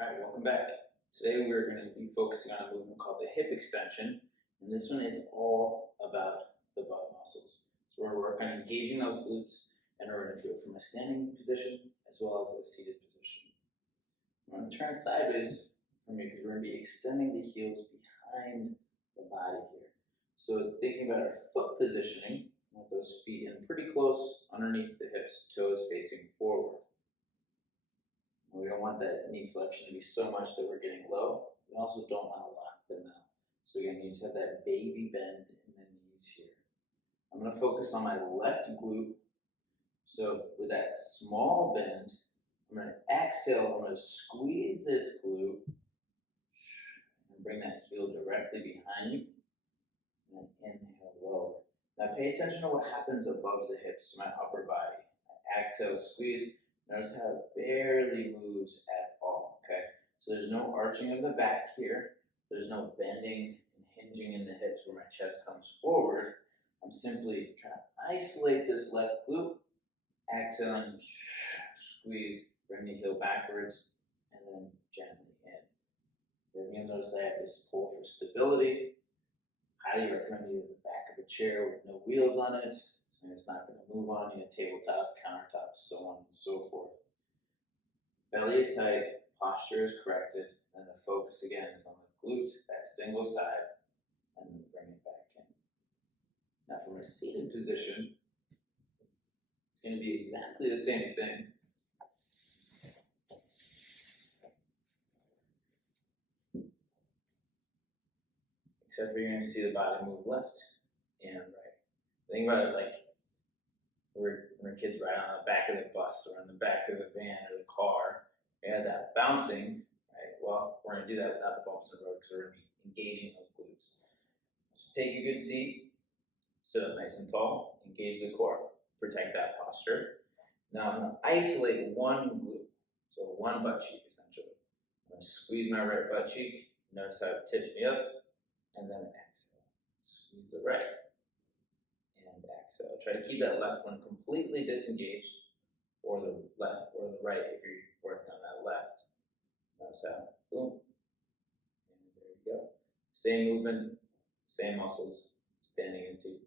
All right, welcome back. Today we're going to be focusing on a movement called the hip extension, and this one is all about the butt muscles. So we're working on engaging those glutes, and we're going to do it from a standing position as well as a seated position. I'm going to turn sideways from you because we're going to be extending the heels behind the body here. So thinking about our foot positioning, with those feet in pretty close underneath the hips, toes facing forward. We don't want that knee flexion to be so much that we're getting low. We also don't want to lock them out. So again, you just have that baby bend in the knees here. I'm going to focus on my left glute. So with that small bend, I'm going to exhale. I'm going to squeeze this glute and bring that heel directly behind me. And then inhale lower. Now pay attention to what happens above the hips, my upper body. I exhale, squeeze. Notice how it barely moves at all, okay? So there's no arching of the back here. There's no bending and hinging in the hips where my chest comes forward. I'm simply trying to isolate this left glute. Exhale and squeeze. Bring the heel backwards and then gently in. You'll notice I have this pull for stability. Highly recommend you in the back of a chair with no wheels on it. It's not going to move on you, tabletop, countertop, so on and so forth. Belly is tight, posture is corrected, and the focus again is on the glute, that single side, and then bring it back in. Now from a seated position, it's going to be exactly the same thing. Except for you're going to see the body move left and right. Think about it like when kids ride on the back of the bus or on the back of the van or the car, they have that bouncing, right? Well, we're going to do that without the bumps in the road because we're going to be engaging those glutes. So take a good seat, sit up nice and tall, engage the core, protect that posture. Now I'm going to isolate one glute, so one butt cheek essentially. I'm going to squeeze my right butt cheek, notice how it tips me up, and then exhale. Squeeze the right. And exhale. Try to keep that left one completely disengaged, or the left or the right if you're working on that left. Notice how, boom, and there you go. Same movement, same muscles, standing and seated.